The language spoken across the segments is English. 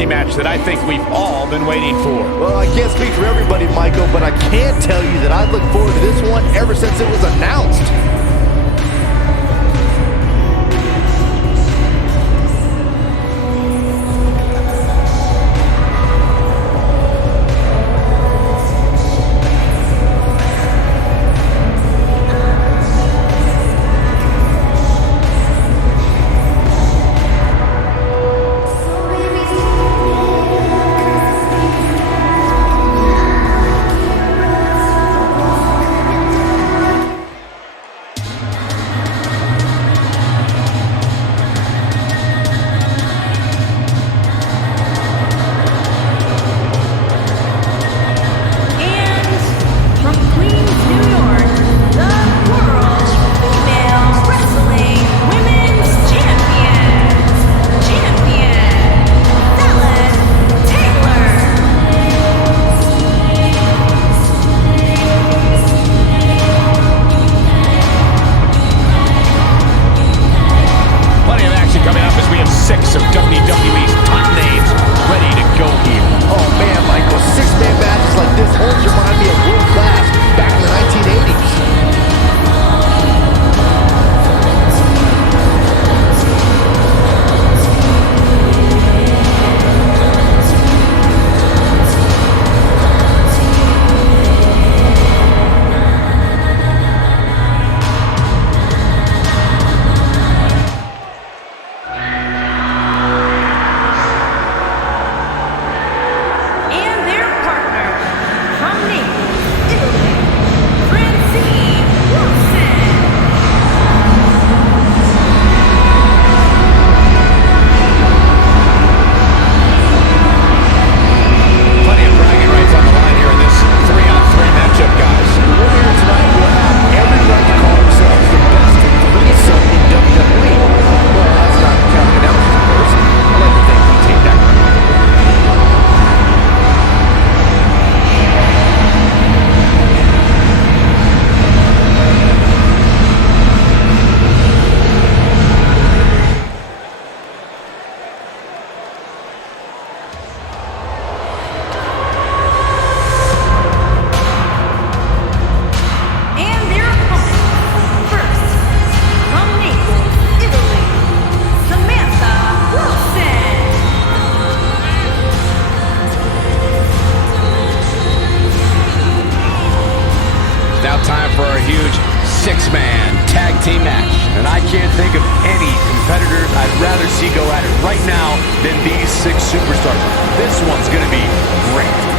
team match that I think we've all been waiting for. Well, I can't speak for everybody, Michael, but I can tell you that I've looked forward to this one ever since it was announced. Six-man tag team match. And I can't think of any competitors I'd rather see go at it right now than these six superstars. This one's going to be great.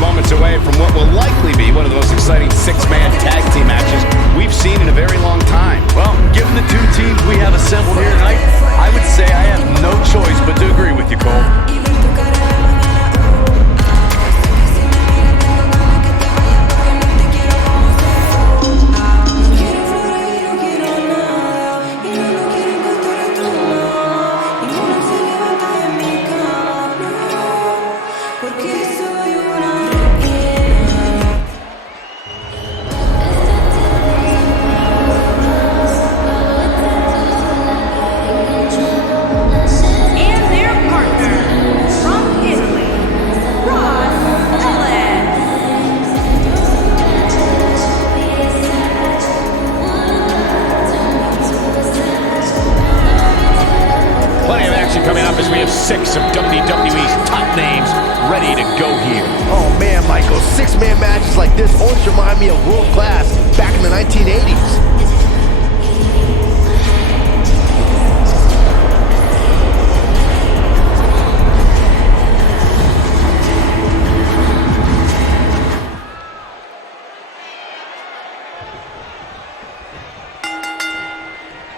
Moments away from what will likely be one of the most exciting six-man tag team matches we've seen in a very long time. Well, given the two teams we have assembled here tonight, I would say I have no choice but to agree with you, Cole. Six of WWE's top names ready to go here. Oh man, Michael, six-man matches like this always remind me of world class back in the 1980s.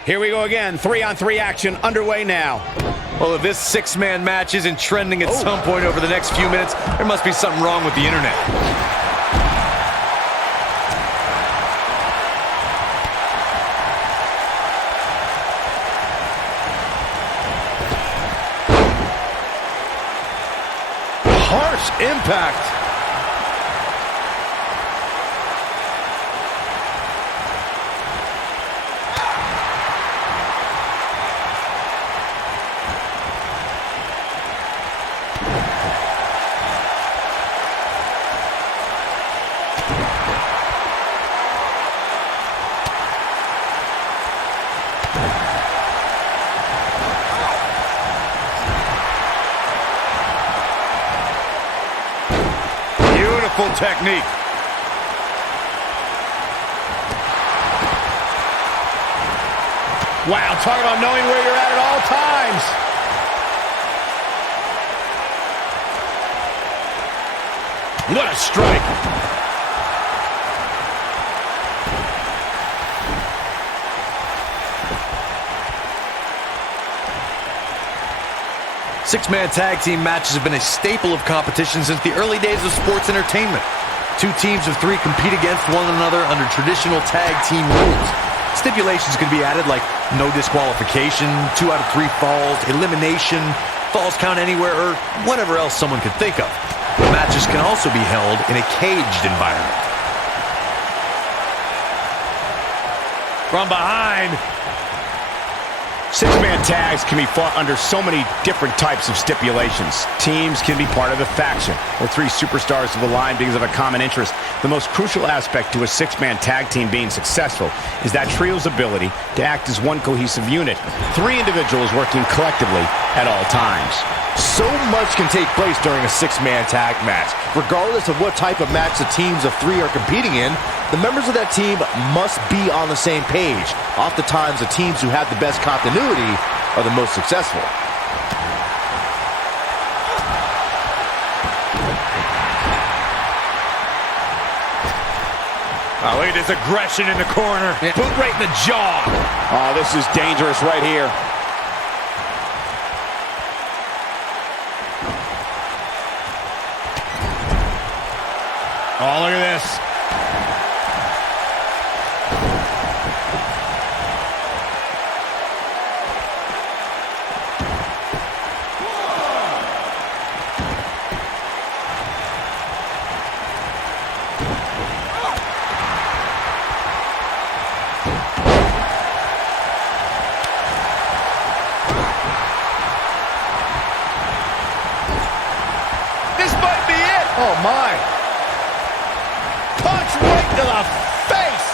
Here we go again. 3-on-3 action underway now. Well, if this six-man match isn't trending at some point over the next few minutes, there must be something wrong with the internet. Harsh impact. Full technique. Wow, talk about knowing where you're at all times. What a strike. Six-man tag team matches have been a staple of competition since the early days of sports entertainment. Two teams of three compete against one another under traditional tag team rules. Stipulations can be added like no disqualification, 2 out of 3 falls, elimination, falls count anywhere, or whatever else someone could think of. Matches can also be held in a caged environment. From behind. Six-man tags can be fought under so many different types of stipulations. Teams can be part of a faction, or 3 superstars of the line because of a common interest. The most crucial aspect to a six-man tag team being successful is that trio's ability to act as one cohesive unit. 3 individuals working collectively at all times. So much can take place during a six-man tag match. Regardless of what type of match the teams of 3 are competing in, the members of that team must be on the same page. Oftentimes, the teams who have the best continuity are the most successful. Oh, look at this aggression in the corner. Boot right in the jaw. Oh, this is dangerous right here. Oh, look at this. This might be it. Oh, my. Punch right to the face!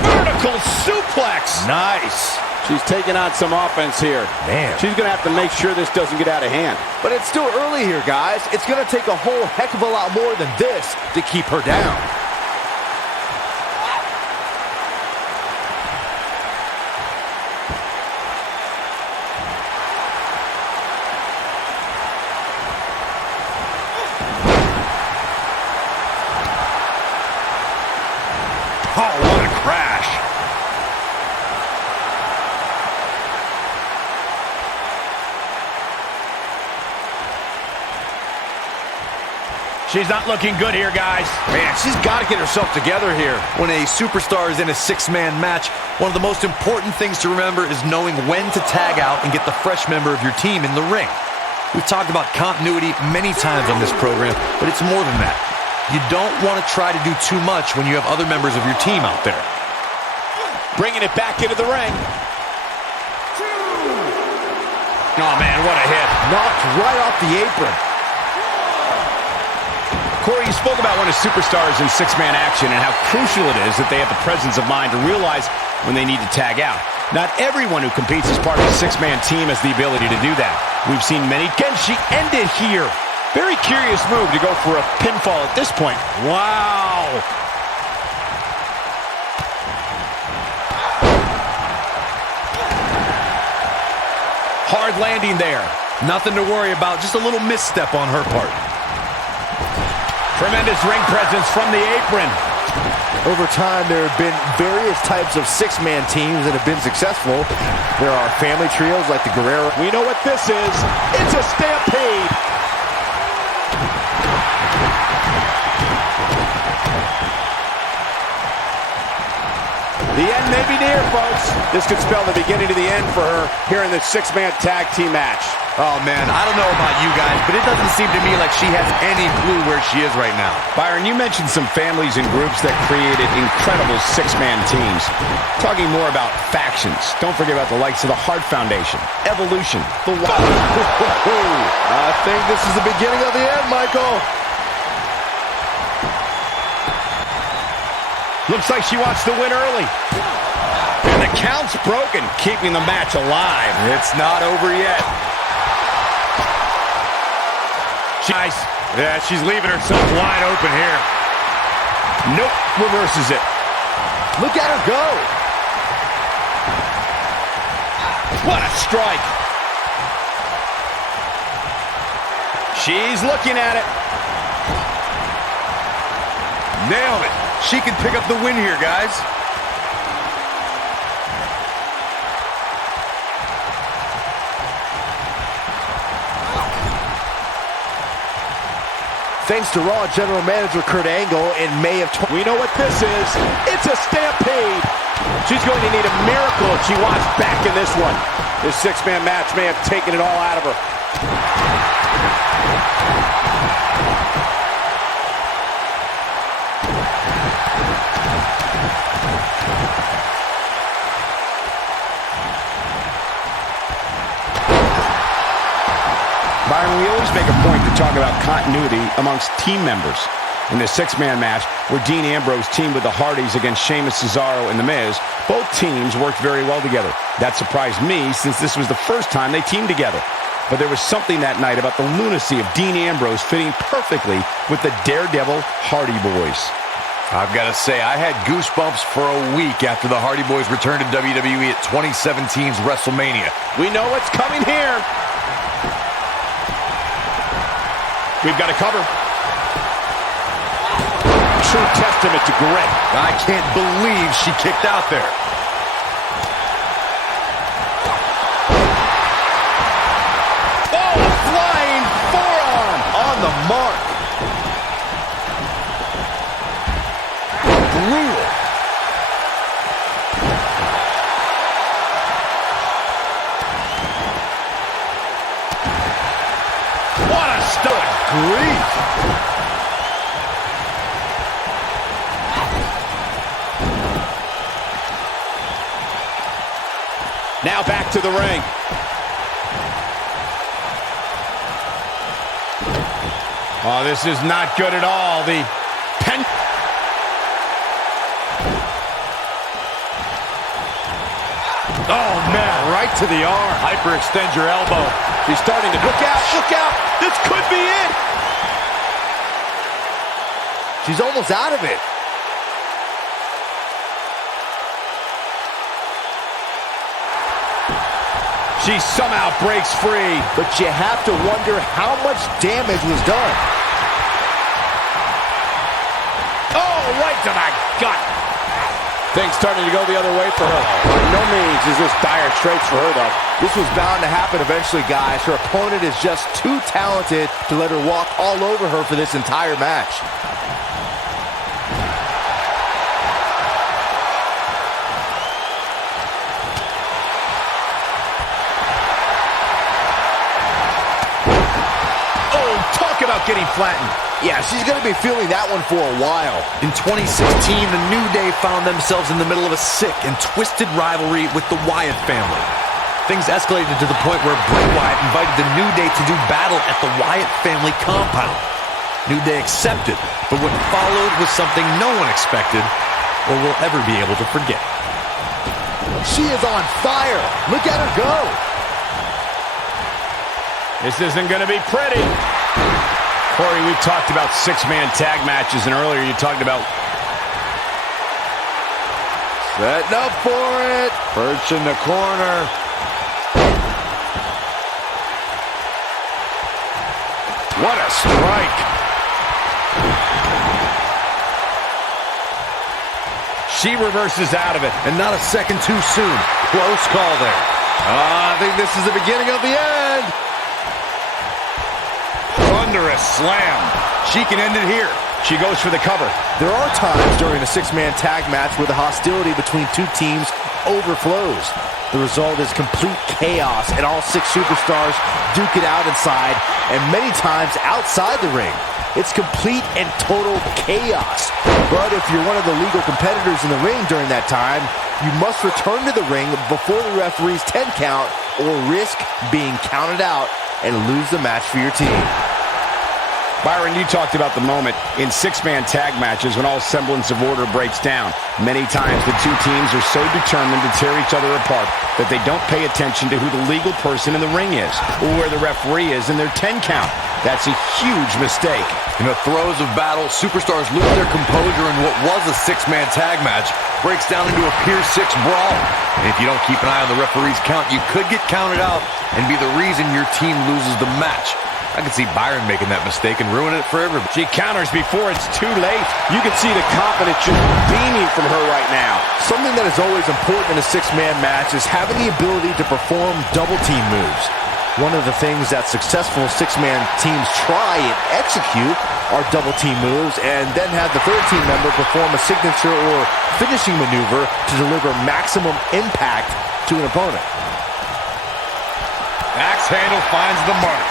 Vertical suplex! Nice. She's taking on some offense here. Man. She's going to have to make sure this doesn't get out of hand. But it's still early here, guys. It's going to take a whole heck of a lot more than this to keep her down. Oh, what a crash. She's not looking good here, guys. Man, she's got to get herself together here. When a superstar is in a six-man match, one of the most important things to remember is knowing when to tag out and get the fresh member of your team in the ring. We've talked about continuity many times on this program, but it's more than that. You don't want to try to do too much when you have other members of your team out there. Bringing it back into the ring. Oh, man, what a hit. Knocked right off the apron. Corey, you spoke about when a superstar is in six-man action and how crucial it is that they have the presence of mind to realize when they need to tag out. Not everyone who competes as part of a six-man team has the ability to do that. We've seen many. Can she end it here? Very curious move to go for a pinfall at this point. Wow. Hard landing there. Nothing to worry about, just a little misstep on her part. Tremendous ring presence from the apron. Over time, there have been various types of six-man teams that have been successful. There are family trios like the Guerrero. We know what this is. It's a stampede. The end may be near, folks. This could spell the beginning to the end for her here in this six-man tag team match. Oh, man, I don't know about you guys, but it doesn't seem to me like she has any clue where she is right now. Byron, you mentioned some families and groups that created incredible six-man teams. Talking more about factions, don't forget about the likes of the Hart Foundation, Evolution, the Wild. I think this is the beginning of the end, Michael. Looks like she wants to win early. And the count's broken, keeping the match alive. It's not over yet. Nice. Yeah, she's leaving herself wide open here. Nope, reverses it. Look at her go. What a strike. She's looking at it. Nailed it. She can pick up the win here, guys. Thanks to Raw General Manager Kurt Angle in May of We know what this is. It's a stampede. She's going to need a miracle if she wants back in this one. This six-man match may have taken it all out of her. Byron, we always make a point to talk about continuity amongst team members. In the six-man match, where Dean Ambrose teamed with the Hardys against Sheamus, Cesaro, and The Miz, both teams worked very well together. That surprised me, since this was the first time they teamed together. But there was something that night about the lunacy of Dean Ambrose fitting perfectly with the Daredevil Hardy Boys. I've got to say, I had goosebumps for a week after the Hardy Boys returned to WWE at 2017's WrestleMania. We know what's coming here. We've got a cover. True testament to grit. I can't believe she kicked out there. Oh, a flying forearm. on the mark. Brutal. What a stud! Grief. Now back to the ring. Oh, this is not good at all. The pen... Oh, man, right to the arm. Hyperextend your elbow. She's starting to... Look out, look out. This could be it. She's almost out of it. She somehow breaks free. But you have to wonder how much damage was done. Oh, right to the gut. Things starting to go the other way for her. By no means is this dire straits for her, though. This was bound to happen eventually, guys. Her opponent is just too talented to let her walk all over her for this entire match. About getting flattened. Yeah, she's going to be feeling that one for a while. In 2016, the New Day found themselves in the middle of a sick and twisted rivalry with the Wyatt family. Things escalated to the point where Bray Wyatt invited the New Day to do battle at the Wyatt family compound. New Day accepted, but what followed was something no one expected or will ever be able to forget. She is on fire. Look at her go. This isn't going to be pretty. Corey, we've talked about six-man tag matches, and earlier you talked about... Setting up for it. Perch in the corner. What a strike. She reverses out of it. And not a second too soon. Close call there. I think this is the beginning of the end. Thunderous slam. She can end it here. She goes for the cover. There are times during a six-man tag match where the hostility between two teams overflows. The result is complete chaos, and all six superstars duke it out inside, and many times outside the ring. It's complete and total chaos. But if you're one of the legal competitors in the ring during that time, you must return to the ring before the referee's 10 count or risk being counted out and lose the match for your team. Byron, you talked about the moment in six-man tag matches when all semblance of order breaks down. Many times the two teams are so determined to tear each other apart that they don't pay attention to who the legal person in the ring is or where the referee is in their 10 count. That's a huge mistake. In the throes of battle, superstars lose their composure, and what was a six-man tag match breaks down into a Pier 6 brawl. And if you don't keep an eye on the referee's count, you could get counted out and be the reason your team loses the match. I can see Byron making that mistake and ruining it for everybody. She counters before it's too late. You can see the confidence just beaming from her right now. Something that is always important in a six-man match is having the ability to perform double-team moves. One of the things that successful six-man teams try and execute are double-team moves, and then have the third team member perform a signature or finishing maneuver to deliver maximum impact to an opponent. Axe handle finds the mark.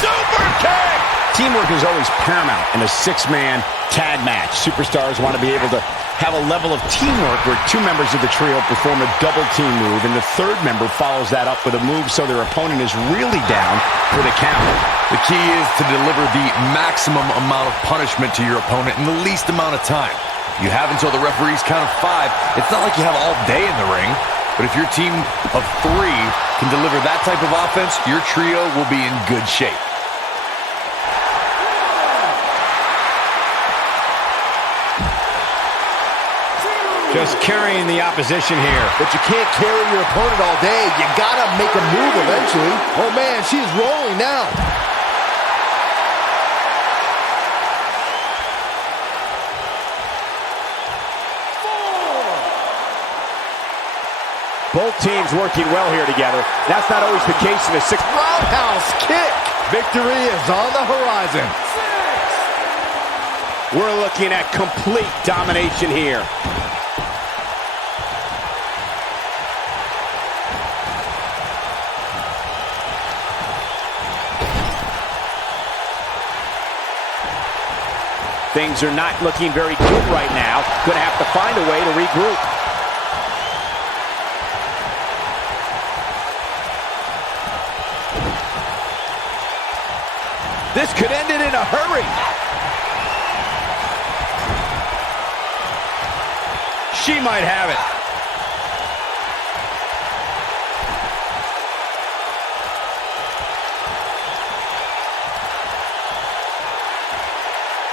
Super kick! Teamwork is always paramount in a six-man tag match. Superstars want to be able to have a level of teamwork where two members of the trio perform a double team move, and the third member follows that up with a move so their opponent is really down for the count. The key is to deliver the maximum amount of punishment to your opponent in the least amount of time. You have until the referee's count of 5. It's not like you have all day in the ring. But if your team of 3 can deliver that type of offense, your trio will be in good shape. Just carrying the opposition here. But you can't carry your opponent all day. You gotta make a move eventually. Oh man, she's rolling now. Both teams working well here together. That's not always the case in a six. Roundhouse kick. Victory is on the horizon. We're looking at complete domination here. Things are not looking very good right now. Going to have to find a way to regroup. This could end it in a hurry. She might have it.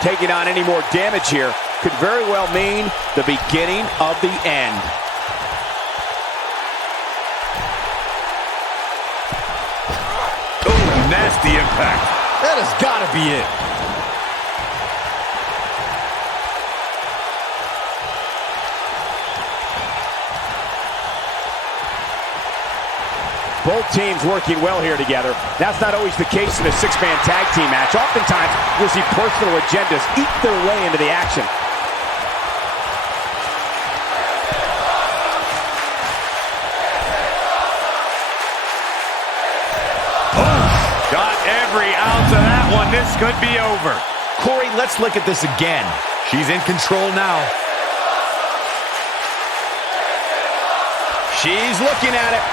Taking on any more damage here could very well mean the beginning of the end. Ooh, nasty impact. That has got to be it. Both teams working well here together. That's not always the case in a six-man tag team match. Oftentimes, you'll see personal agendas eat their way into the action. Got every ounce of that one. This could be over. Corey, let's look at this again. She's in control now. She's looking at it.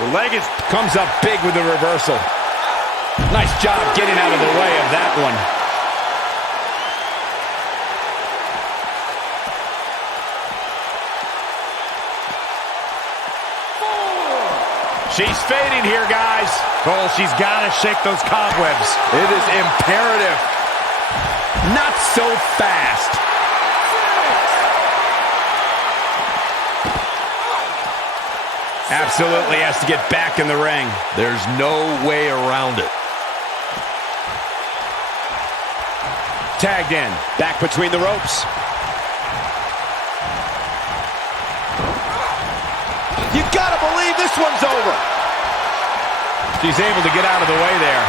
The leg comes up big with the reversal. Nice job getting out of the way of that one. She's fading here, guys. Cole, she's got to shake those cobwebs. It is imperative. Not so fast. Absolutely has to get back in the ring. There's no way around it. Tagged in. Back between the ropes. You gotta believe this one's over. She's able to get out of the way there.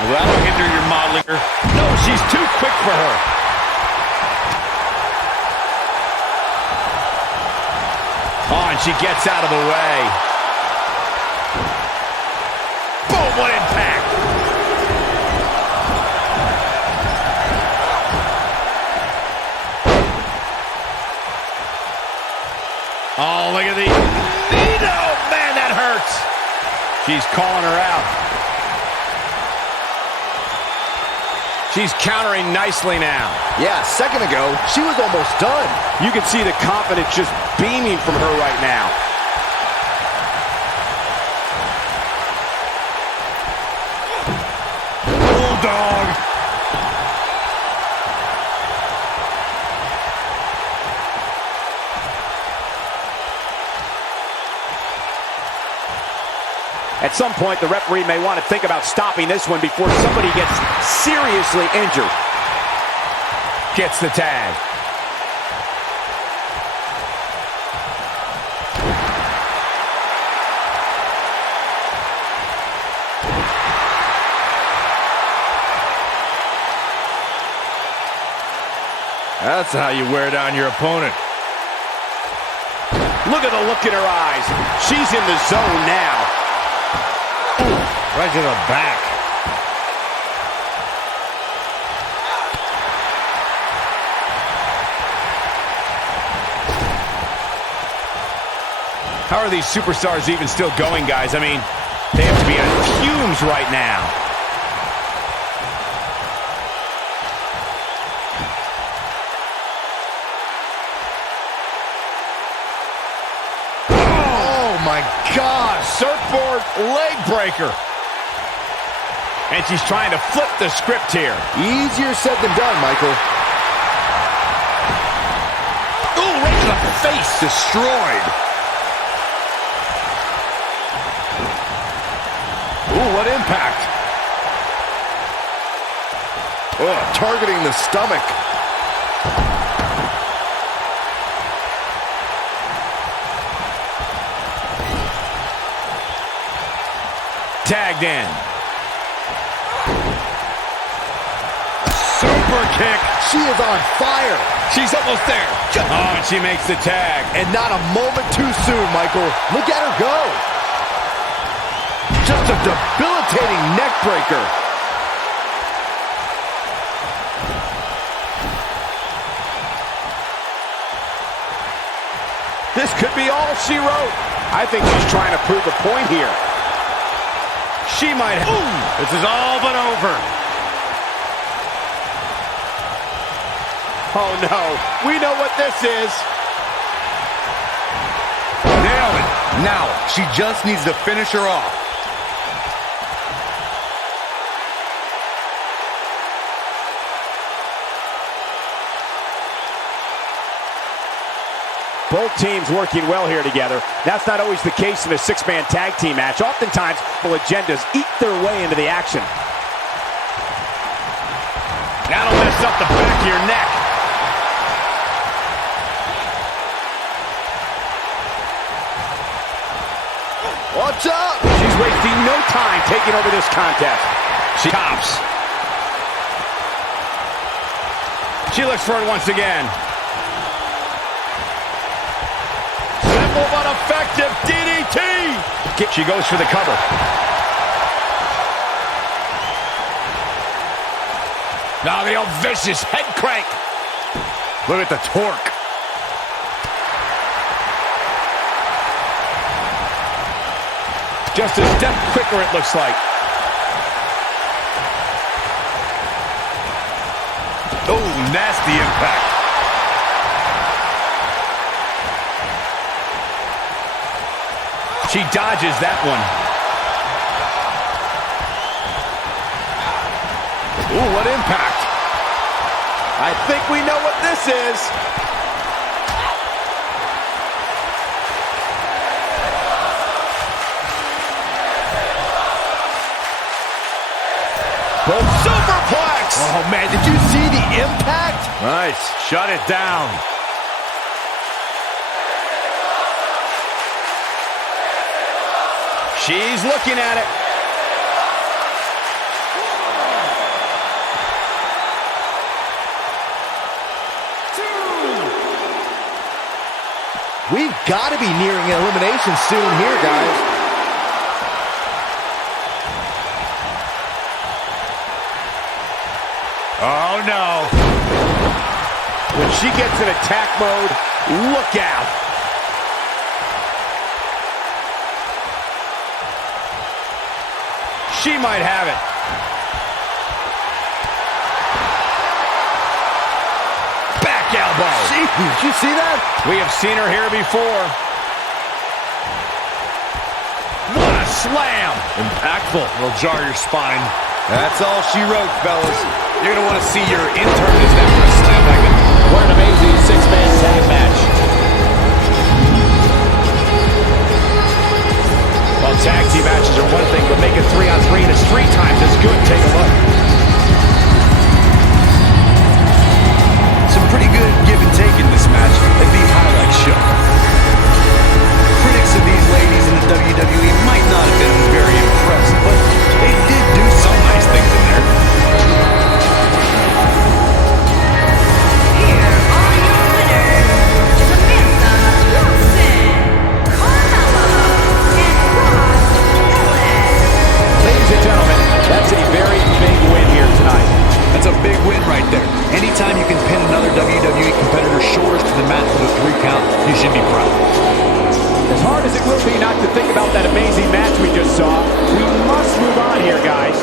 Well, that'll hinder your modeling. No, she's too quick for her. Oh, and she gets out of the way. Boom, what impact. Oh, look at the... Oh, man, that hurts. She's calling her out. She's countering nicely now. Yeah, a second ago, she was almost done. You can see the confidence just beaming from her right now. Bulldog. At some point, the referee may want to think about stopping this one before somebody gets seriously injured. Gets the tag. That's how you wear down your opponent. Look at the look in her eyes. She's in the zone now. Right to the back. How are these superstars even still going, guys? I mean, they have to be on fumes right now. Oh, my God. Surfboard leg breaker. And she's trying to flip the script here. Easier said than done, Michael. Ooh, right to the face. Destroyed. Ooh, what impact. Oh, targeting the stomach. Tagged in. Super kick. She is on fire. She's almost there. Oh, and she makes the tag. And not a moment too soon, Michael. Look at her go. Just a debilitating neck breaker. This could be all she wrote. I think she's trying to prove a point here. She might have... Ooh, this is all but over. Oh, no. We know what this is. Nailed it. Now, she just needs to finish her off. Both teams working well here together. That's not always the case in a six-man tag team match. Oftentimes, agendas eat their way into the action. That'll mess up the back of your neck. Watch out! She's wasting no time taking over this contest. She tops. She looks for it once again. Simple but effective DDT. She goes for the cover. Now the old vicious head crank. Look at the torque. Just a step quicker, it looks like. Oh, nasty impact. She dodges that one. Ooh, what impact. I think we know what this is. Oh, man, did you see the impact? Nice. Shut it down. She's looking at it. We've got to be nearing elimination soon here, guys. Oh, no. When she gets in attack mode, look out. She might have it. Back elbow. Did you see that? We have seen her here before. What a slam. Impactful. It'll jar your spine. That's all she wrote, fellas. You're going to want to see your intern as that for a slam like that. What an amazing six-man tag match. Well, tag team matches are one thing, but making 3-on-3 and it's 3 times as good. Take a look. Some pretty good give and take in this match, as these highlights show. Critics of these ladies in the WWE might not have been very impressed, but they did do some nice things in there. Here are your winners, Samantha, Carmela, and ROSSELLA. Ladies and gentlemen, that's a very big win here tonight. That's a big win right there. Anytime you can pin another WWE competitor's shoulders to the mat with a 3 count, you should be proud. As hard as it will be not to think about that amazing match we just saw, we must move on here, guys.